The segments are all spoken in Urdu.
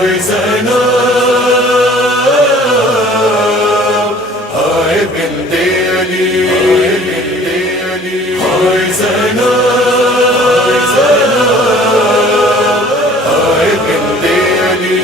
ہائے زینب ہائے بنت علی ہائے زینب ہائے بنت علی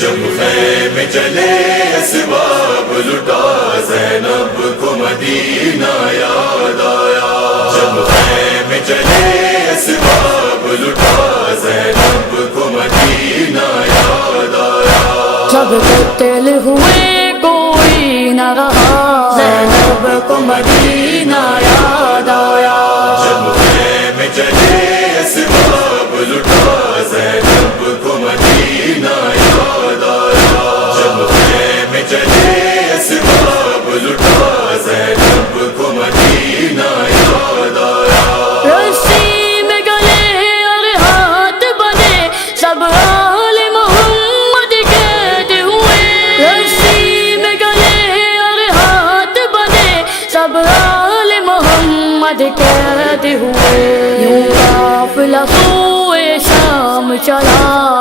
جب خیمے چلے اسباب لٹا زینب کو مدینہ یاد آیا جب خیمے چلے اسباب لٹا زینب کو مدینہ یاد آیا جب قتل ہوئے کوئی نہ رہا زینب کو مدینہ یاد آیا جب خیمے چلے اسباب لٹا زینب کو مدینہ یاد آیا جب خیمے چلے اسباب لٹا زینب کو مدینہ یاد آیا رسی میں گلے اور ہاتھ بندھے سب آل محمد کہتے ہوئے رسی میں گلے اور ہاتھ بندھے سب آل محمد کہتے ہوئے یوں قافلہ سوئے شام چلا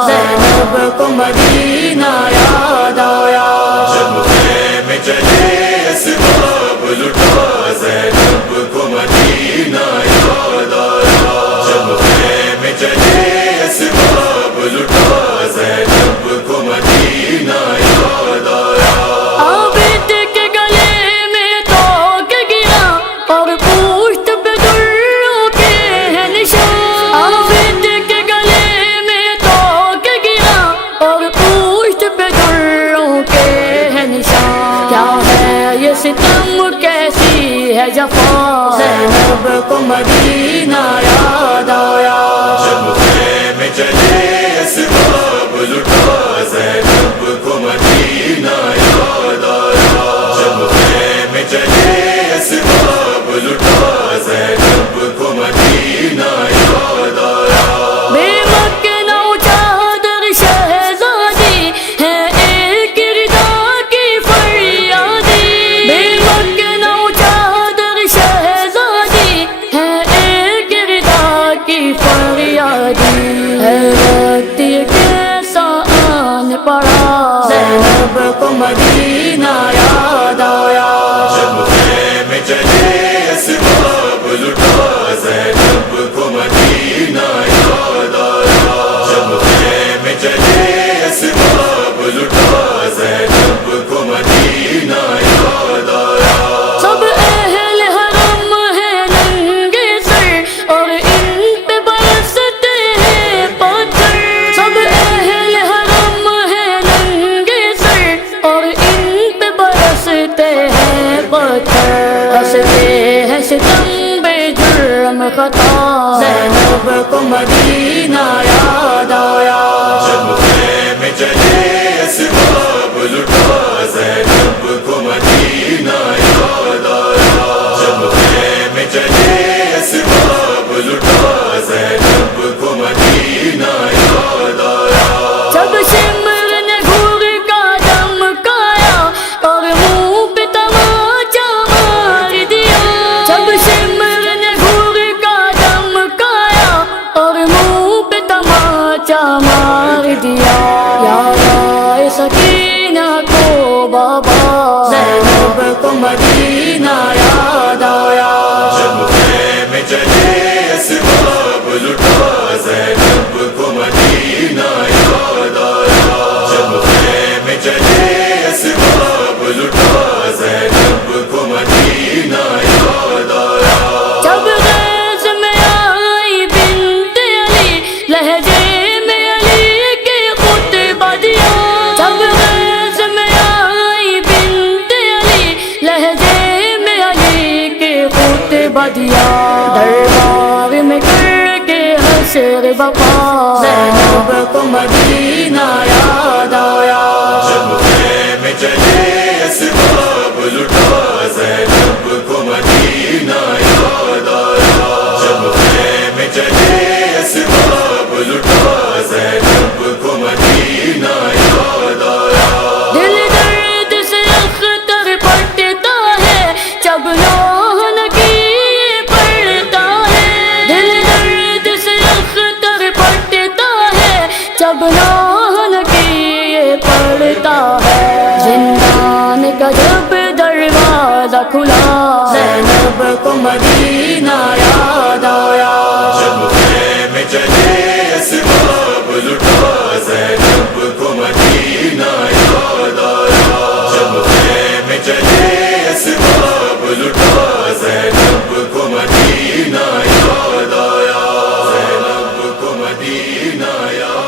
زینب کو مدینہ یاد آیا جب خیمے چلے اسباب لٹا زینب کو مدینہ یاد آیا جب خیمے چلے اسباب لٹا زینب کو مدینہ یاد آیا عابد کے گلے میں توک گرا اور پشت پہ دروں کے ہیں نشان عابد کے گلے میں توک گرا اور پشت پہ دروں کے ہیں نشان کیا ہے یہ ستم کیسی ہے جفا زینب کو مدینہ یاد آیا جب خیمے چلے اسباب لٹا زینب کو مدینہ یاد آیا جب خیمے چلے اسباب لٹا زینب کو مدینہ یاد آیا بے مکنہ چادر شہزادی ہے ایک ردا کی فریادی بے مکنہ چادر شہزادی ہے ایک ردا کی فریادی ہے وقت یہ کیسا آن پڑا زینب کو مدینہ یاد آیا جب خیمے چلے اسباب لٹا زینب کو مدینہ یاد آیا جب خیمے چلے اسباب لٹا زینب کو مدینہ یاد آیا سب اہل حرم ہے ننگے سر اور ان پہ برستے ہیں پتھر سب اہل حرم ہے ننگے سر اور ان پہ برستے ہیں پتھر ہنستے ہیں ستم بے جرم خطا زینب کو مدینہ یاد آیا جب خیمے چلے اسباب لٹا زینب کو مدینہ یاد آیا جب خیمے چلے اسباب لٹا زینب کو مدینہ یاد آیا جب سمر نے گھور کا دمکایا اور منہ پہ تماچا مار دیا جب سمر نے گھور کا دمکایا اور منہ پہ تماچا مار دیا یاد آئے سکینہ کو بابا زینب کو مدینہ یاد آیا جب خیمے چلے اسباب لٹا زینب کو مدینہ یاد آیا جب خیمے چلے اسباب لٹا زینب کو مدینہ یاد آیا جب غیظ میں آئی بنت علی لہجے میں علی کے خطبہ دیا جب غیظ میں آئی بنت علی لہجے میں علی کے خطبہ دیا دربار میں کر کے حشر بپا زینب کو مدینہ یاد آیا جب خیمے چلے اسباب لٹا زینب کو مدینہ یاد آیا جب خیمے چلے اسباب لٹا زینب کو مدینہ یاد آیا دل درد سے اختر پٹتا ہے جب لوح نکیر پڑتا ہے دل درد سے اختر پٹتا ہے شبنان کی یہ پڑھتا ہے، زندان کا جب دروازہ کھلا زینب کو مدینہ یاد آیا، جب خیمے چلے اسباب لٹا زینب کو مدینہ یاد آیا، جب خیمے چلے اسباب لٹا زینب کو مدینہ یاد آیا، زینب کو مدینہ یاد